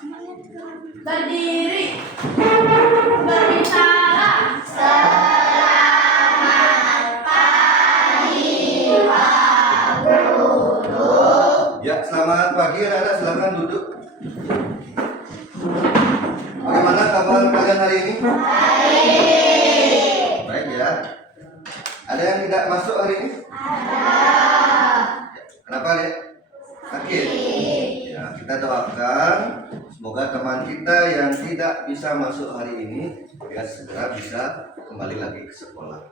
Berdiri. Berbicara. Ya, selamat pagi anak-anak, silakan duduk. Bagaimana kabar kalian hari ini? Baik ya. Ada yang tidak masuk hari ini? Kenapa dek? Sakit? Ya, kita doakan semoga teman kita yang tidak bisa masuk hari ini ya segera bisa kembali lagi ke sekolah.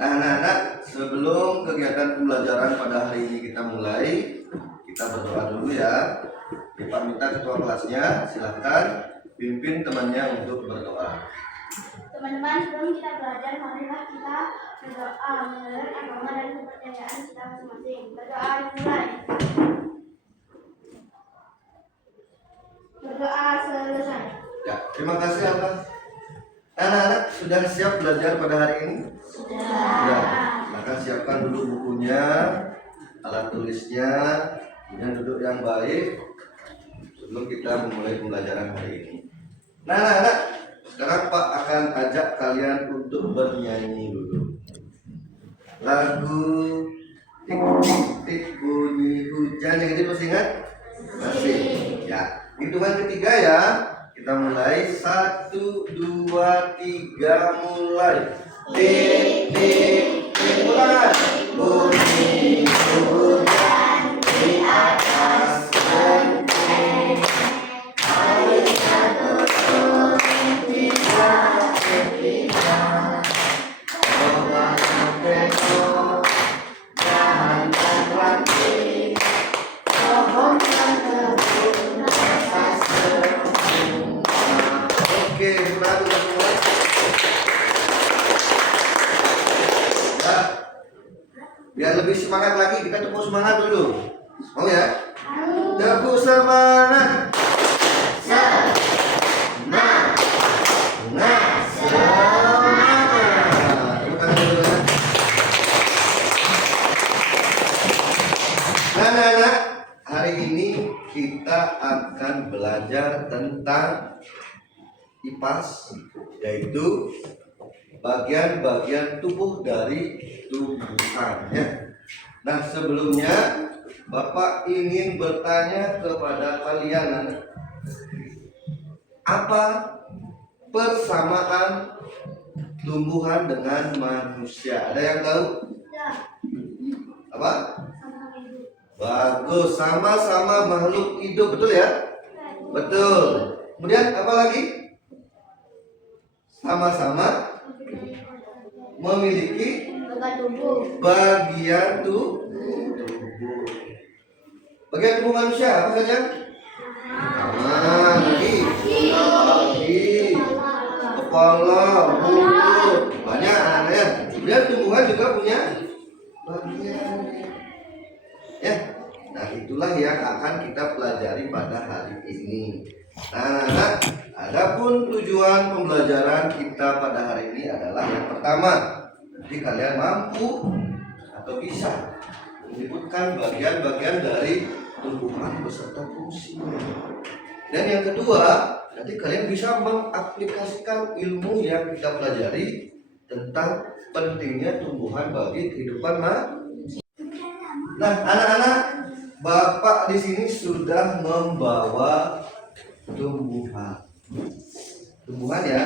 Nah anak-anak, sebelum kegiatan pembelajaran pada hari ini kita mulai, kita berdoa dulu ya. Kita minta ketua kelasnya silakan pimpin temannya untuk berdoa. Teman-teman, sebelum kita belajar, marilah kita berdoa menurut agama dan kepercayaan kita masing-masing. Berdoa dimulai. Berdoa selesai. Ya, terima kasih Abah. Anak-anak sudah siap belajar pada hari ini? Sudah. Silakan siapkan dulu bukunya, alat tulisnya, kemudian duduk yang baik sebelum kita memulai pembelajaran hari ini. Nah, anak-anak, sekarang Pak akan ajak kalian untuk bernyanyi dulu. Lagu tik tik tik bunyi hujan yang ini masih ingat? Masih. Ya, hitungan ketiga ya. Kita mulai 1, 2, 3 mulai. Tik tik tik mulai. Bunyi hujan di atas genteng. Hari satu tiga ketiga. Bawa tengok jalan dan ranting. Pohon dan kebun rasa semua. Oke, sudah semua. Ya, biar lebih semangat lagi kita tepuk semangat dulu. Mau ya? Tepuk semangat. Semangat. Anak-anak, hari ini kita akan belajar tentang IPAS, yaitu bagian-bagian tubuh dari tumbuhan. Ya. Nah, sebelumnya Bapak ingin bertanya kepada kalian, apa persamaan tumbuhan dengan manusia? Ada yang tahu? Apa? Bagus, sama-sama makhluk hidup, betul ya? Betul. Kemudian apa lagi? Sama-sama memiliki bagian tubuh. Bagian tubuh manusia apa saja? Kaki, kepala, mulut, banyak ya. Kemudian tumbuhan juga punya bagian. Ya, nah itulah yang akan kita pelajari pada hari ini. Nah, adapun tujuan pembelajaran kita pada hari ini adalah yang pertama, nanti kalian mampu atau bisa menyebutkan bagian-bagian dari tumbuhan beserta fungsinya. Dan yang kedua, nanti kalian bisa mengaplikasikan ilmu yang kita pelajari tentang pentingnya tumbuhan bagi kehidupan manusia. Nah, anak-anak, Bapak di sini sudah membawa tumbuhan. Tumbuhan ya.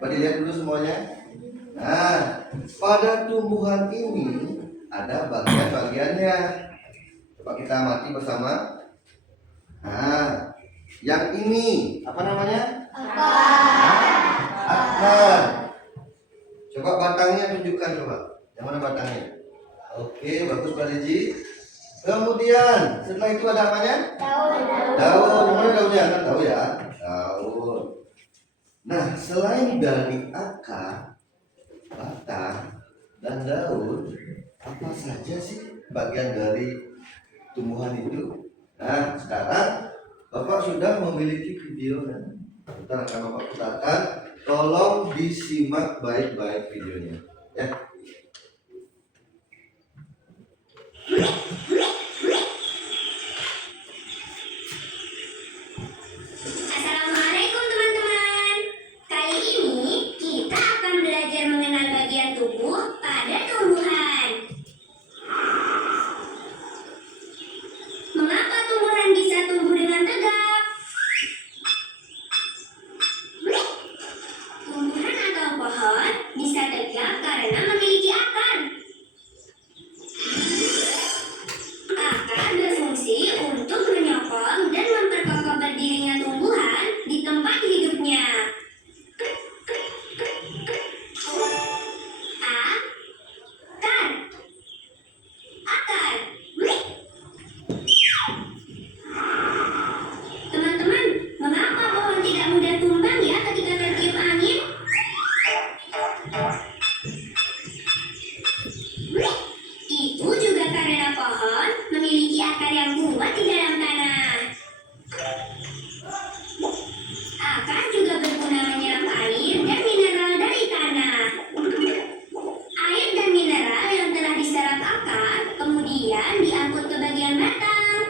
Coba dilihat dulu semuanya. Nah, pada tumbuhan ini ada bagian-bagiannya. Coba kita amati bersama. Nah, yang ini apa namanya? Akar. Coba batangnya tunjukkan coba. Yang mana batangnya? Oke, bagus Pak Riji. Kemudian setelah itu ada apanya? Daun. Mana daunnya? Kan tahu ya? Daun. Nah, selain dari akar, batang, dan daun, apa saja sih bagian dari tumbuhan itu? Nah, sekarang Bapak sudah memiliki videonya. Kita akan Bapak putarkan. Tolong disimak baik-baik videonya. Ya. Assalamualaikum teman-teman. Kali ini kita akan belajar mengenal bagian tubuh pada tumbuhan. Mengapa tumbuhan bisa tumbuh dengan tegak? Tumbuhan atau pohon bisa tegak karena memiliki akar. Akar berfungsi untuk menyokong dan memperkokoh berdirinya tumbuhan di tempat hidupnya. Akar. Teman-teman, mengapa pohon tidak mudah tumbang ya ketika tertiup angin? Itu juga karena pohon memiliki akar yang kuat di dalam tanah. Akar juga berguna menyerap air dan mineral dari tanah. Air dan mineral yang telah diserap akar kemudian diangkut ke bagian batang.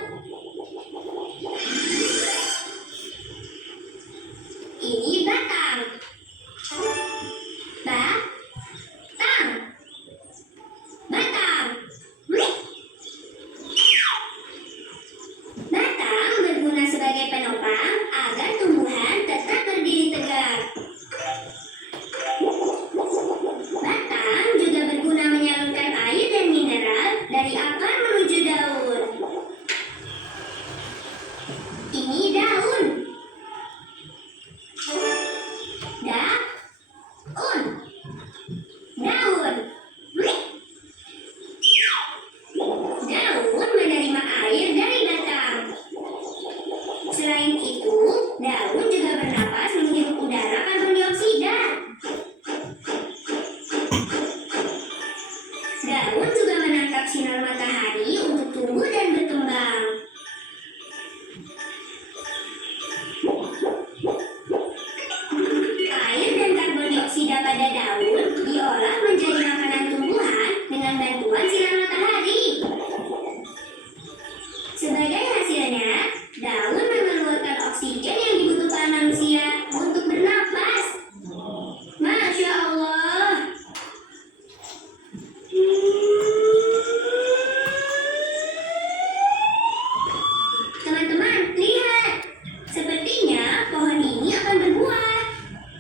Ini batang. Batang. Batang berguna sebagai penopang agar tumbuhan tetap berdiri tegak. Batang juga berguna menyalurkan air dan mineral dari akar menuju daun. Ini daun. Daun. Daun menerima air dari batang. Selain itu, daun juga bernapas menghirup udara karbon dioksida. Daun juga menangkap sinar matahari untuk tumbuh dan berkembang. Air dan karbon dioksida pada daun diolah menjadi makanan tumbuhan dengan bantuan sinar matahari. Sebagai hasilnya, daun mengeluarkan oksigen yang dibutuhkan manusia untuk bernapas. Masya Allah. Teman-teman, lihat. Sepertinya pohon ini akan berbuah.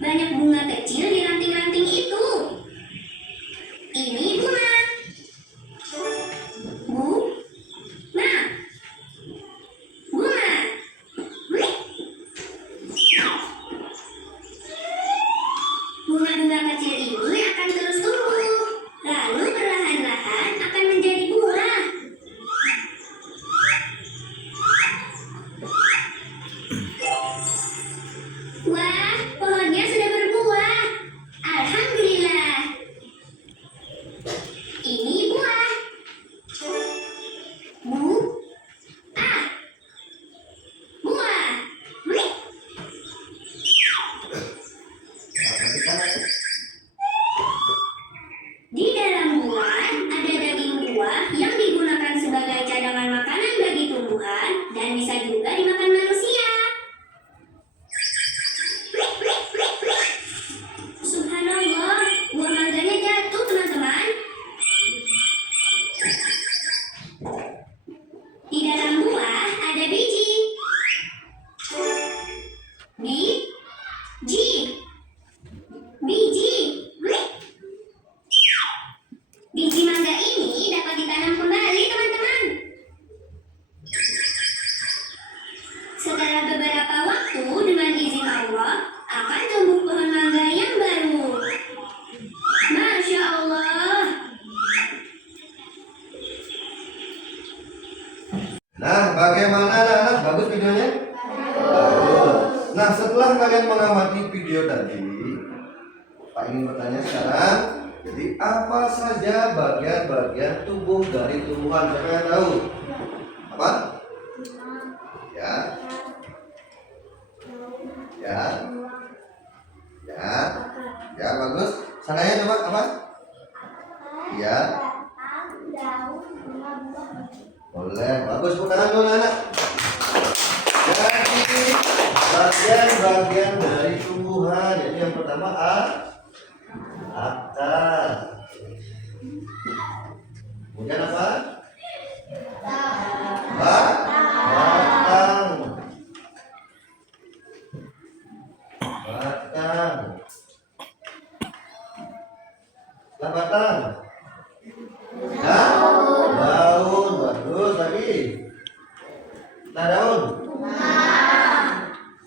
Banyak bunga kecil di ranting-ranting itu. Ini bunga. Bunga-bunga kecil ini akan terus tumbuh, lalu perlahan-lahan akan menjadi buah. Wah, pohonnya sudah berbuah. Alhamdulillah. Ini buah. Buah. Di dalam buah ada daging buah yang digunakan sebagai cadangan makanan bagi tumbuhan dan bisa juga dimakan manusia. Subhanallah, buah mangganya jatuh teman-teman. Di dalam buah ada biji. Biji mangga ini dapat ditanam kembali teman-teman. Setelah beberapa waktu dengan izin Allah akan tumbuh pohon mangga yang baru. Masya Allah. Nah, bagaimana anak-anak? Bagus videonya? Bagus. Nah, setelah kalian mengamati video tadi, Pak ingin bertanya sekarang. Jadi apa saja bagian-bagian tubuh dari tumbuhan? Siapa yang tahu? Apa? Ya. Ya, bagus. Sananya coba apa? Ya. Boleh, bagus. Tepuk tangan dulu anak. Jadi bagian-bagian dari tumbuhan. Jadi yang pertama akar. Kemudian apa? Batang. Setelah batang. Daun. Bagus lagi. Setelah daun.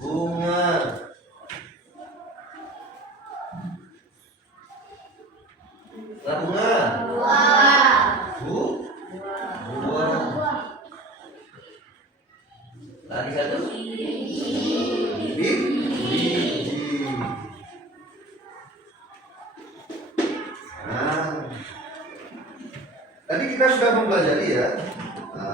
Bunga. Setelah bunga. Buah. Lagi satu. Biji. Tadi kita sudah mempelajari ya,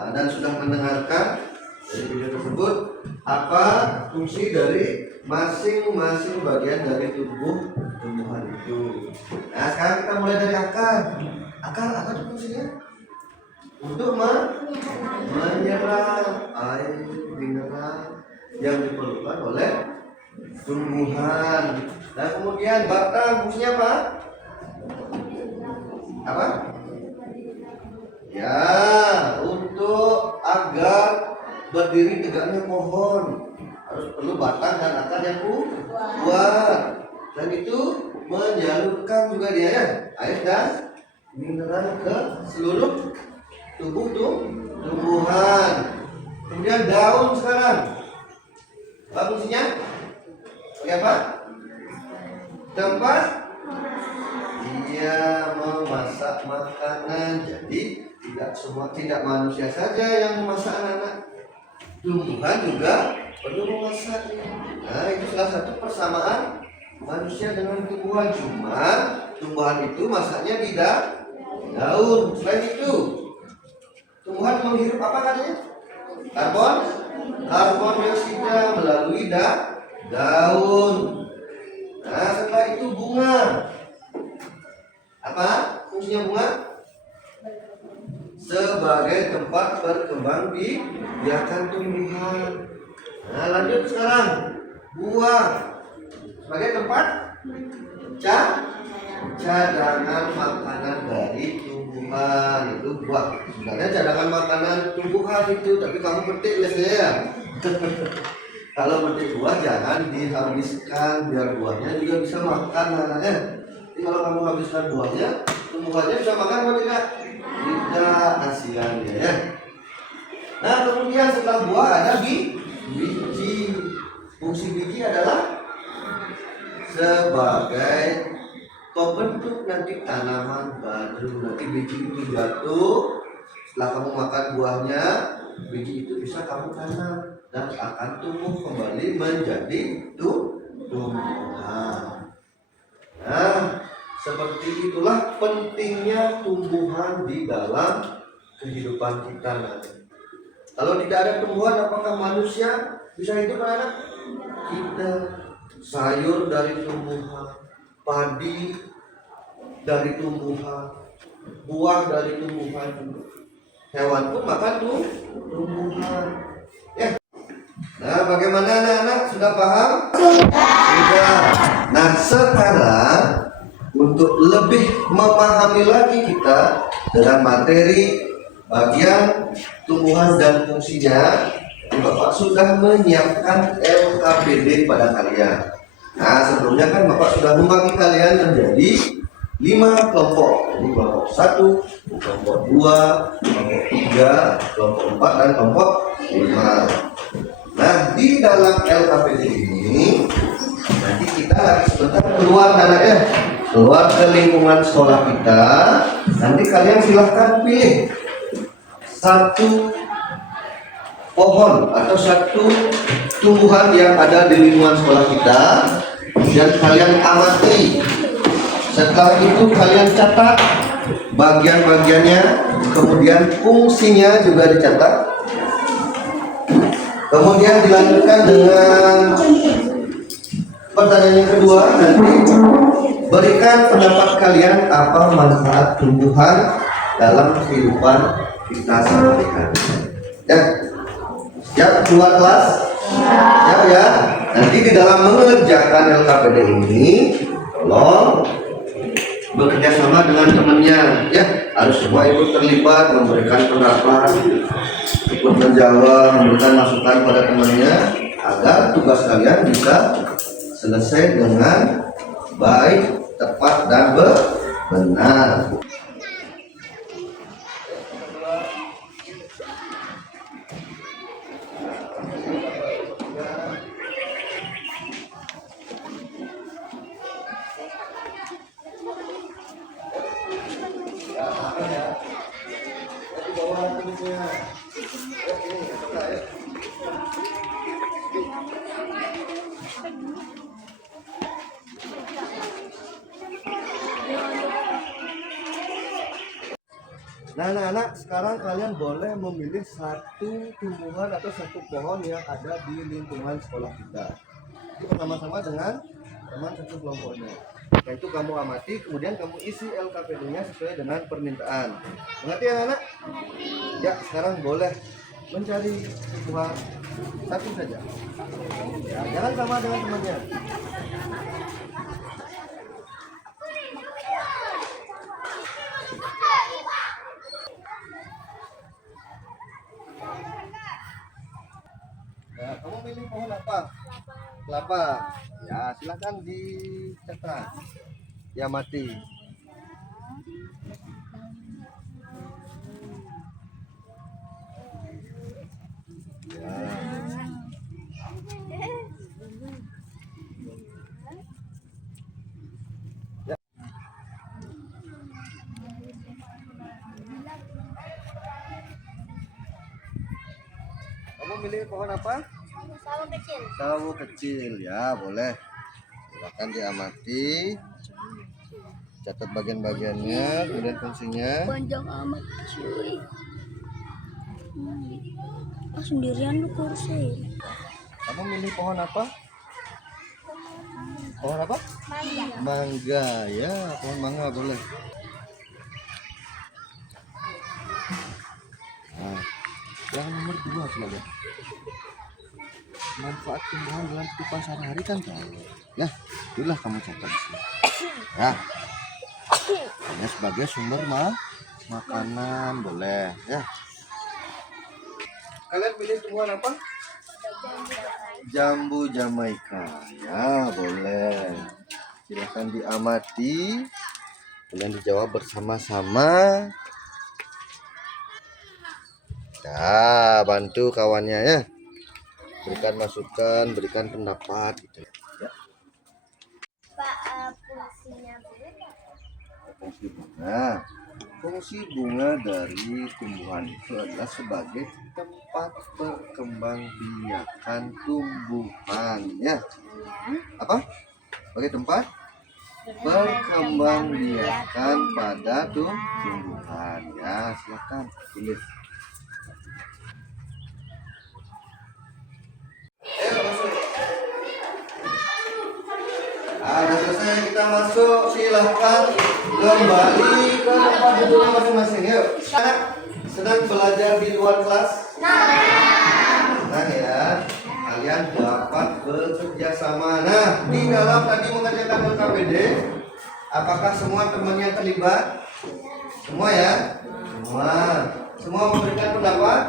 dan sudah mendengarkan dari video tersebut apa fungsi dari masing-masing bagian dari tumbuhan itu. Nah sekarang kita mulai dari akar. Akar apa tuh fungsinya? Untuk menyerap air mineral yang diperlukan oleh tumbuhan. Nah kemudian batang fungsinya apa? Apa? Ya, untuk agar berdiri tegaknya pohon harus perlu batang dan akar yang kuat. Dan itu menyalurkan juga dia ya air dan mineral ke seluruh tubuh tumbuhan. Kemudian daun sekarang. Apa fungsinya? Oke apa? Tempat dia memasak makanan. Jadi tidak manusia saja yang memasak anak-anak, tumbuhan juga perlu memasak. Nah itu salah satu persamaan manusia dengan tumbuhan. Cuma tumbuhan itu masaknya di daun. Selain itu tumbuhan menghirup apa katanya? Karbon dioksida melalui daun. Nah setelah itu bunga. Apa fungsinya bunga? Sebagai tempat berkembang biakan tumbuhan. Nah lanjut sekarang buah sebagai tempat cadangan makanan dari tumbuhan. Itu buah sebenarnya cadangan makanan tumbuhan itu, tapi kamu petik biasanya ya. Kalau petik buah jangan dihabiskan biar buahnya juga bisa makan anaknya. Jadi kalau kamu habiskan buahnya, tumbuhannya bisa makan atau tidak? Tidak, kasihan dia ya. Nah kemudian setelah buah ada biji. Fungsi biji adalah sebagai pembentuk nanti tanaman baru. Nanti biji itu jatuh, setelah kamu makan buahnya, biji itu bisa kamu tanam dan akan tumbuh kembali menjadi tumbuhan. Nah seperti itulah pentingnya tumbuhan di dalam kehidupan kita nanti. Kalau tidak ada tumbuhan, apakah manusia bisa hidup anak? Tidak. Sayur dari tumbuhan, padi dari tumbuhan, buah dari tumbuhan, hewan pun makan tumbuhan. Ya. Nah, bagaimana anak-anak sudah paham? Sudah. Nah, sekarang untuk lebih memahami lagi kita dengan materi bagian tumbuhan dan fungsinya, Bapak sudah menyiapkan LKPD pada kalian. Nah sebelumnya kan Bapak sudah membagi kalian menjadi 5 kelompok. Jadi kelompok 1, kelompok 2, kelompok 3, kelompok 4 dan kelompok 5. Nah di dalam LKPD ini nanti kita lagi sebentar keluar keluar ke lingkungan sekolah kita. Nanti kalian silahkan pilih satu pohon atau satu tumbuhan yang ada di lingkungan sekolah kita dan kalian amati. Setelah itu kalian catat bagian-bagiannya, kemudian fungsinya juga dicatat. Kemudian dilanjutkan dengan pertanyaan yang kedua, nanti berikan pendapat kalian apa manfaat tumbuhan dalam kehidupan kita sehari-hari. Ya, keluar kelas. Siap ya. Nanti di dalam mengerjakan LKPD ini, tolong bekerja sama dengan temannya ya. Harus semua ikut terlibat, memberikan pendapat, ikut menjawab, memberikan masukan pada temannya agar tugas kalian bisa selesai dengan baik, tepat dan benar. Nah, anak-anak, sekarang kalian boleh memilih satu tumbuhan atau satu pohon yang ada di lingkungan sekolah kita. Itu bersama-sama dengan teman satu kelompoknya. Nah, itu kamu amati, kemudian kamu isi LKPD-nya sesuai dengan permintaan. Mengerti anak-anak? Ya, sekarang boleh mencari tumbuhan satu saja. Ya, jangan sama dengan temannya. Nah, kamu pilih pohon apa? Kelapa. Ya, silakan dicetak. Ya, mati. Ya. Kamu pilih pohon apa? Sawo kecil. Sawo kecil, ya boleh. Silakan diamati. Catat bagian-bagiannya, kemudian fungsinya. Panjang amat cuy. Sendirian lu kursi. Kamu milih pohon apa? Pohon apa? Mangga. Mangga, ya pohon mangga boleh. Nah, yang nomor 2 coba. Manfaat tumbuhan dalam kehidupan sehari-hari kan tahu. Ya, itulah kamu catat di sini. Ya. Hanya sebagai sumber makanan boleh ya. Kalian pilih tumbuhan apa? Jambu Jamaika. Ya, boleh. Silakan diamati. Kalian dijawab bersama-sama. Ya, bantu kawannya ya. Berikan masukan, berikan pendapat gitu. Ya. Pak, fungsinya Fungsi bunga. Fungsi bunga dari tumbuhan itu adalah sebagai tempat berkembang biakan tumbuhan ya. Apa? Sebagai tempat berkembang biakan pada tumbuhan ya. Silakan pilih. Sudah selesai kita masuk, silahkan kembali ke tempat duduknya masing-masing. Yuk, anak sedang belajar di luar kelas? Senang ya, kalian dapat bekerja sama. Nah, di dalam tadi mengerjakan LKPD, apakah semua temannya terlibat? Semua ya? Semua memberikan pendapat?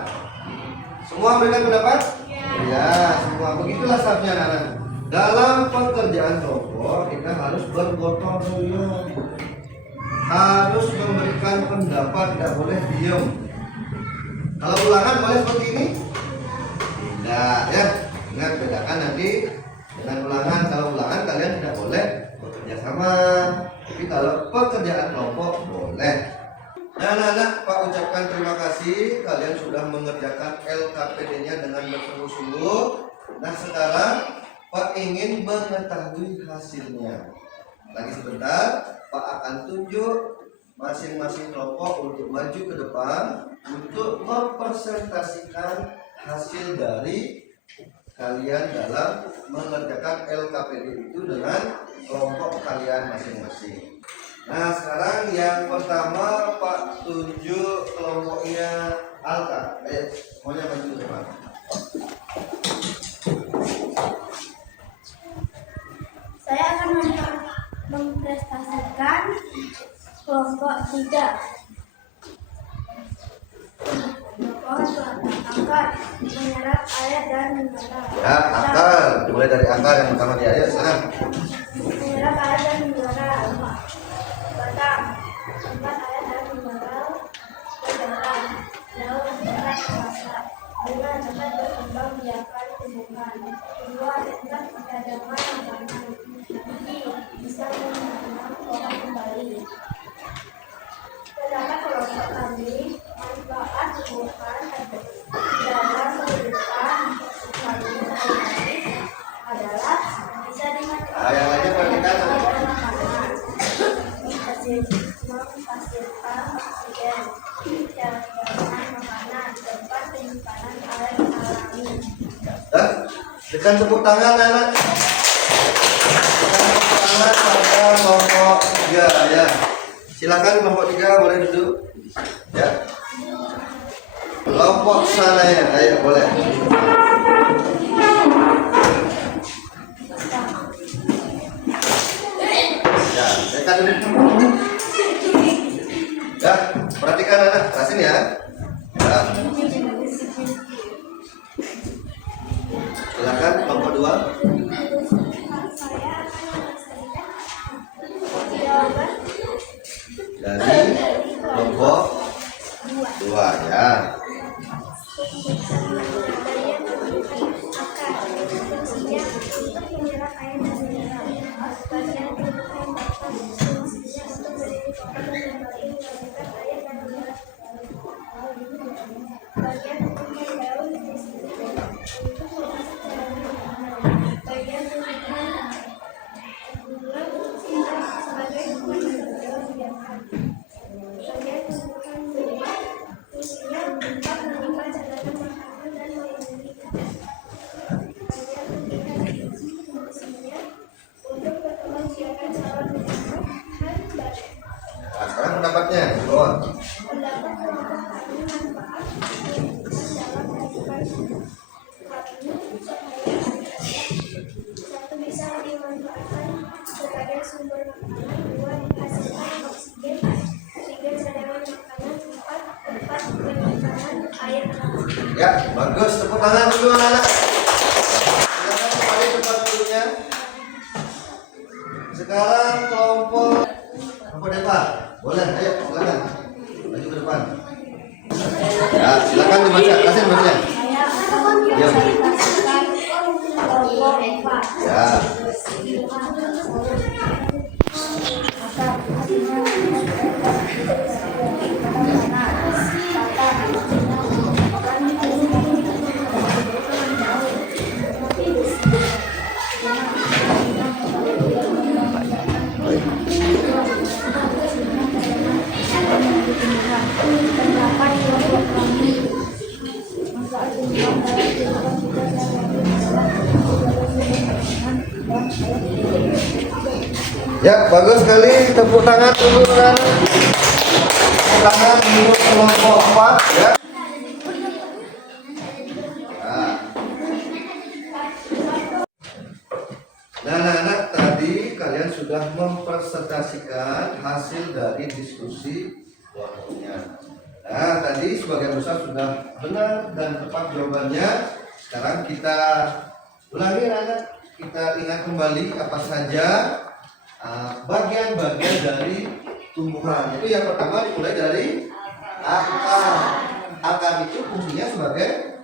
Semua memberikan pendapat? Ya, semua. Begitulah seharusnya anak-anak. Dalam pekerjaan kelompok kita harus bergotong royong, harus memberikan pendapat, tidak boleh diam. Kalau ulangan boleh seperti ini? Tidak ya. Ingat, bedakan nanti dengan ulangan. Kalau ulangan kalian tidak boleh bekerja sama, tapi kalau pekerjaan kelompok boleh. Dan anak-anak, Pak ucapkan terima kasih kalian sudah mengerjakan LKPD-nya dengan bersungguh-sungguh. Nah, sekarang Pak ingin mengetahui hasilnya. Lagi sebentar, Pak akan tunjuk masing-masing kelompok untuk maju ke depan untuk mempresentasikan hasil dari kalian dalam mengerjakan LKPD itu dengan kelompok kalian masing-masing. Nah, sekarang yang pertama Pak tunjuk kelompoknya Alka. Ayo, semuanya maju ke depan. Saya akan mempresentasikan kelompok 3. Pohon akar, menyerap air dan mineral. Ya, akar. Mulai dari akar yang pertama di ayat sana. Menyerap air dan mineral. Batang, tempat air dan mineral. Batang, daun tempat masak. Bunga tempat berkembang biakan tumbuhan. Buah tempat cadangan makanan. Biji bisa menanam pohon kembali. Terdapat kelompok kami manfaat tumbuhan dalam kehidupan sehari-hari adalah bisa dimakan. Yang lainnya perhatikan. Menghasilkan oksigen, cadangan makanan, tempat penyimpanan air alami. Tekan tepuk tangan anak. Tekan tepuk tangan pada kelompok 3 ya. Silakan kelompok 3 boleh duduk. Ya. Kelompok sana ya, ayo boleh. Ya, tekan duduk. Ya, perhatikan anak, rasin ya. Ya. Silakan kelompok 2. Saya akan menjelaskan jawaban Dari kelompok 2 ya. fungsinya untuk menyerap air dan mineral. Bagian kehidupan batang fungsinya untuk berdiri kokoh dan kembali mengalirkan air dan mineral. Bagian kehidupan daun fungsinya untuk memasak cadangan makanan. Bagian kehidupan bunga fungsinya sebagai tempat berkembang biakan. Bagian kehidupan bunga fungsinya untuk menyimpan cadangan makanan dan melindungi bagian fungsinya untuk berkembang biakan calon mineral dan badai. Nah, sekarang pendapatnya, bawah. Pendapat kelompok kami manfaat dalam kehidupan kami supaya satu bisa dimanfaatkan sebagai sumber makanan, dua menghasilkan oksigen, tiga cadangan makanan, empat tempat penyimpanan air alami. Ya, bagus. Tepuk tangan dulu anak-anak. Silakan kembali tempat duduknya. Sekarang kelompok depan. Boleh, ayo silakan. Maju ke depan. Ya, silakan dibaca. Kasih baca. Saya akan mempresentasikan kelompok 4. Ya. Pendapat kelompok kami manfaat tumbuhan dalam kehidupan kita sehari-hari. Ya, bagus sekali. Tepuk tangan dulu kan. Tepuk tangan untuk kelompok 4 ya. Nah, anak-anak, tadi kalian sudah mempresentasikan hasil dari diskusi kelompoknya. Nah, tadi sebagian besar sudah benar dan tepat jawabannya. Sekarang kita ulangi anak. Kita ingat kembali apa saja bagian-bagian dari tumbuhan. Itu yang pertama dimulai dari akar. Akar itu fungsinya sebagai,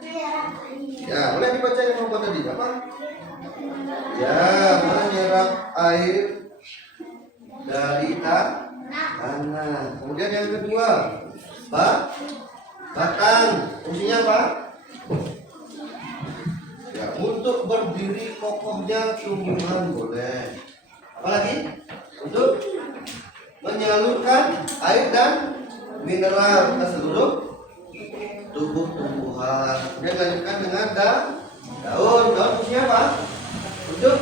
ya boleh dibaca yang kelompok tadi apa? Ya, menyerap air dari tanah. Kemudian yang kedua, batang. Fungsinya apa? Ya, untuk berdiri kokohnya tumbuhan boleh. Apalagi? Untuk menyalurkan air dan mineral ke seluruh tubuh tumbuhan. Kemudian lanjutkan dengan daun. Daun fungsinya apa? Untuk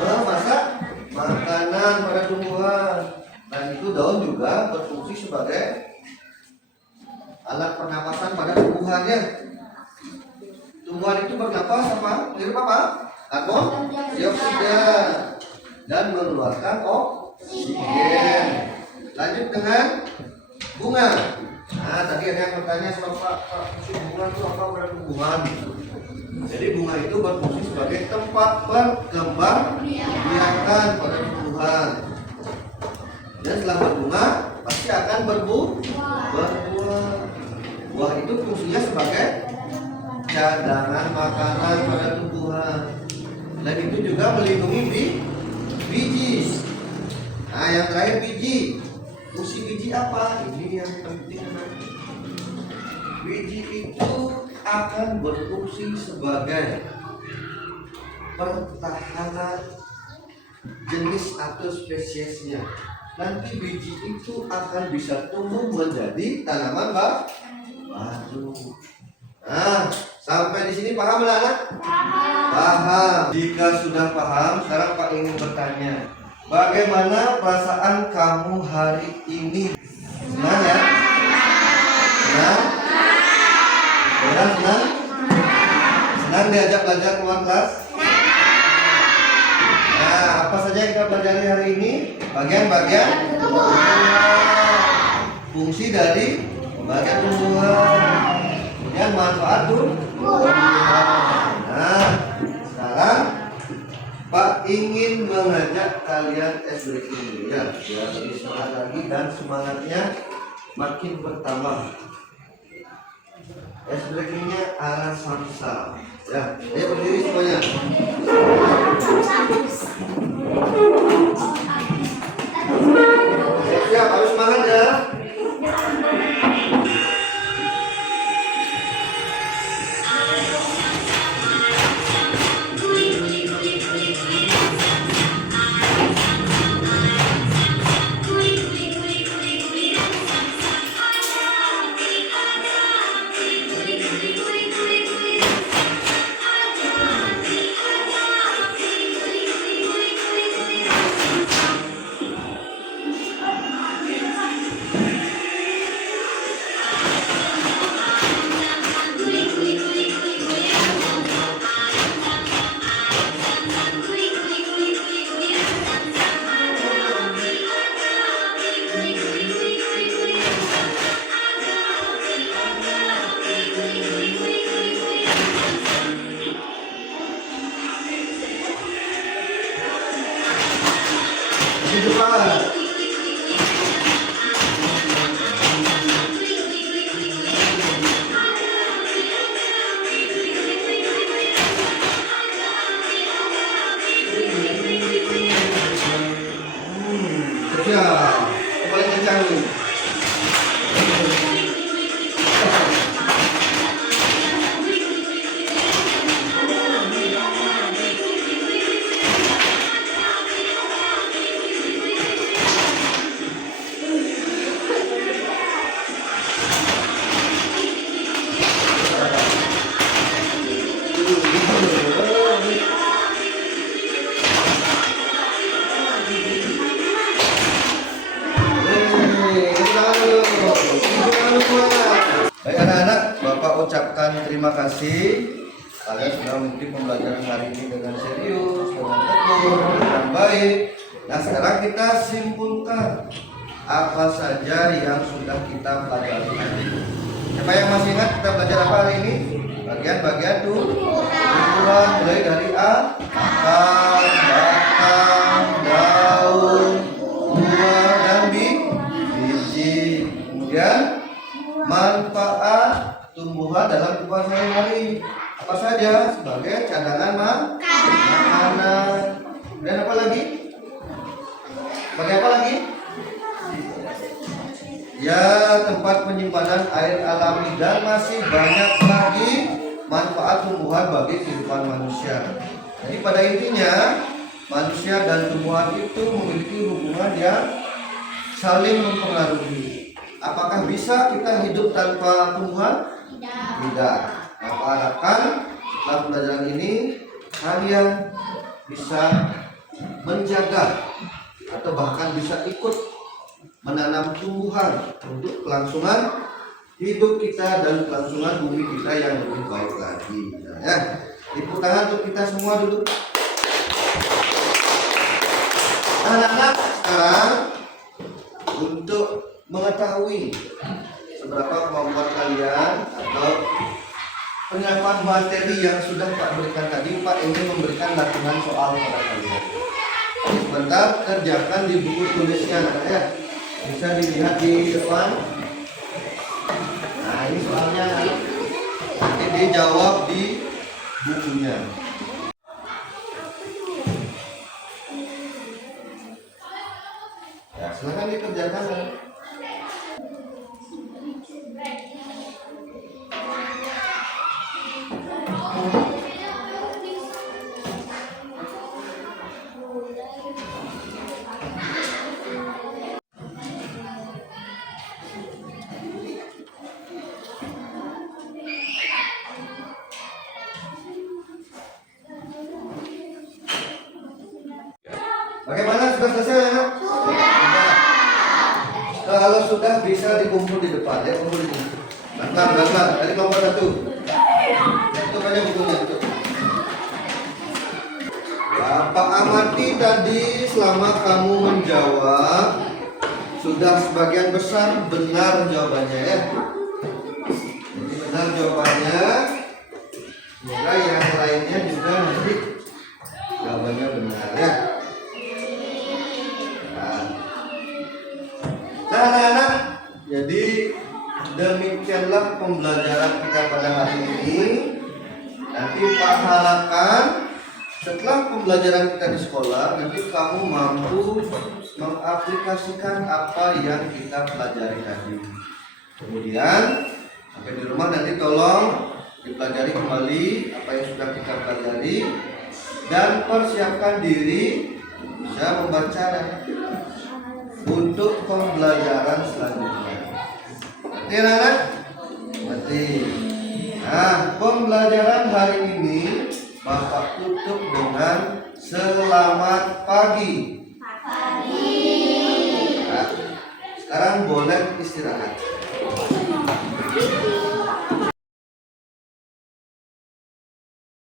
memasak makanan pada tumbuhan. Dan itu daun juga berfungsi sebagai alat pernapasan pada tumbuhannya. Tumbuhan itu bernapas apa? Menghirup apa? dioksida dan mengeluarkan oksigen. Lanjut dengan bunga. Nah, tadi ada yang bertanya sama Pak, fungsi bunga itu apa pada tumbuhan? Jadi bunga itu berfungsi sebagai tempat berkembang biakan pada tumbuhan. Dan setelah berbunga pasti akan berbuah. Buah itu fungsinya sebagai cadangan makanan pada tumbuhan. Dan itu juga melindungi biji. Nah, yang terakhir biji. Fungsi biji apa? Ini yang penting. Biji itu akan berfungsi sebagai pertahanan jenis atau spesiesnya. Nanti biji itu akan bisa tumbuh menjadi tanaman baru. Nah, sampai di sini paham anak? Paham. Jika sudah paham, sekarang Pak ingin bertanya, bagaimana perasaan kamu hari ini? Senang ya? Senang? Benar senang? Senang diajak belajar keluar kelas? Nah, apa saja yang kita pelajari hari ini? Bagian-bagian fungsi dari bagian tumbuhan. Kemudian manfaat tumbuhan. Nah, sekarang Pak ingin mengajak kalian breaking dulu ya, biar lebih semangat lagi dan semangatnya makin bertambah. Breakingnya arah samsal. Ya, ayo berdiri semuanya. Siap, harus semangat ya. Di depan. Kerja. Paling kencang nih. Baik anak-anak, Bapak ucapkan terima kasih. Kalian sudah mengikuti pembelajaran hari ini dengan serius, dengan tekun, dengan baik. Nah, sekarang kita simpulkan apa saja yang sudah kita pelajari hari ini. Siapa yang masih ingat kita belajar apa hari ini? Bagian-bagian tumbuhan, mulai dari akar, batang, daun, buah, dan biji. Kemudian manfaat tumbuhan dalam kehidupan sehari-hari apa saja? Sebagai cadangan makanan. Dan apa lagi? Sebagai apa lagi? Ya, tempat penyimpanan air alami, dan masih banyak lagi manfaat tumbuhan bagi kehidupan manusia. Jadi pada intinya manusia dan tumbuhan itu memiliki hubungan yang saling mempengaruhi. Apakah bisa kita hidup tanpa tumbuhan? Tidak. Aku harapkan setelah pembelajaran ini kalian bisa menjaga atau bahkan bisa ikut menanam tumbuhan untuk kelangsungan hidup kita dan kelangsungan bumi kita yang lebih baik lagi. Nah, ya. Tepuk tangan untuk kita semua dulu. Anak-anak, sekarang untuk mengetahui seberapa kemampuan kalian atau penyerapan materi yang sudah Pak berikan tadi, Pak ingin memberikan latihan soal kepada kalian. Sebentar kerjakan di buku tulisnya, ya. Bisa dilihat di depan. Nah, ini soalnya nanti dijawab di bukunya. Ya, silakan dikerjakan. Bagaimana, sudah selesai anak? Sudah. Kalau sudah bisa dikumpul di depan, ya kumpul di sini. Bentar. Dari kelompok 1. Tutup aja bukunya. Tutup. Bapak amati tadi selama kamu menjawab sudah sebagian besar benar jawabannya, ya. Ini benar jawabannya. Semoga yang lainnya juga nanti jawabannya benar, ya. Nah, anak-anak, jadi demikianlah pembelajaran kita pada hari ini. Nanti Pak harapkan setelah pembelajaran kita di sekolah, nanti kamu mampu mengaplikasikan apa yang kita pelajari tadi. Kemudian sampai di rumah nanti tolong dipelajari kembali apa yang sudah kita pelajari dan persiapkan diri bisa membaca untuk pembelajaran selanjutnya. Ngerti anak-anak? Ngerti. Nah, pembelajaran hari ini Bapak tutup dengan selamat pagi. Nah, sekarang boleh istirahat.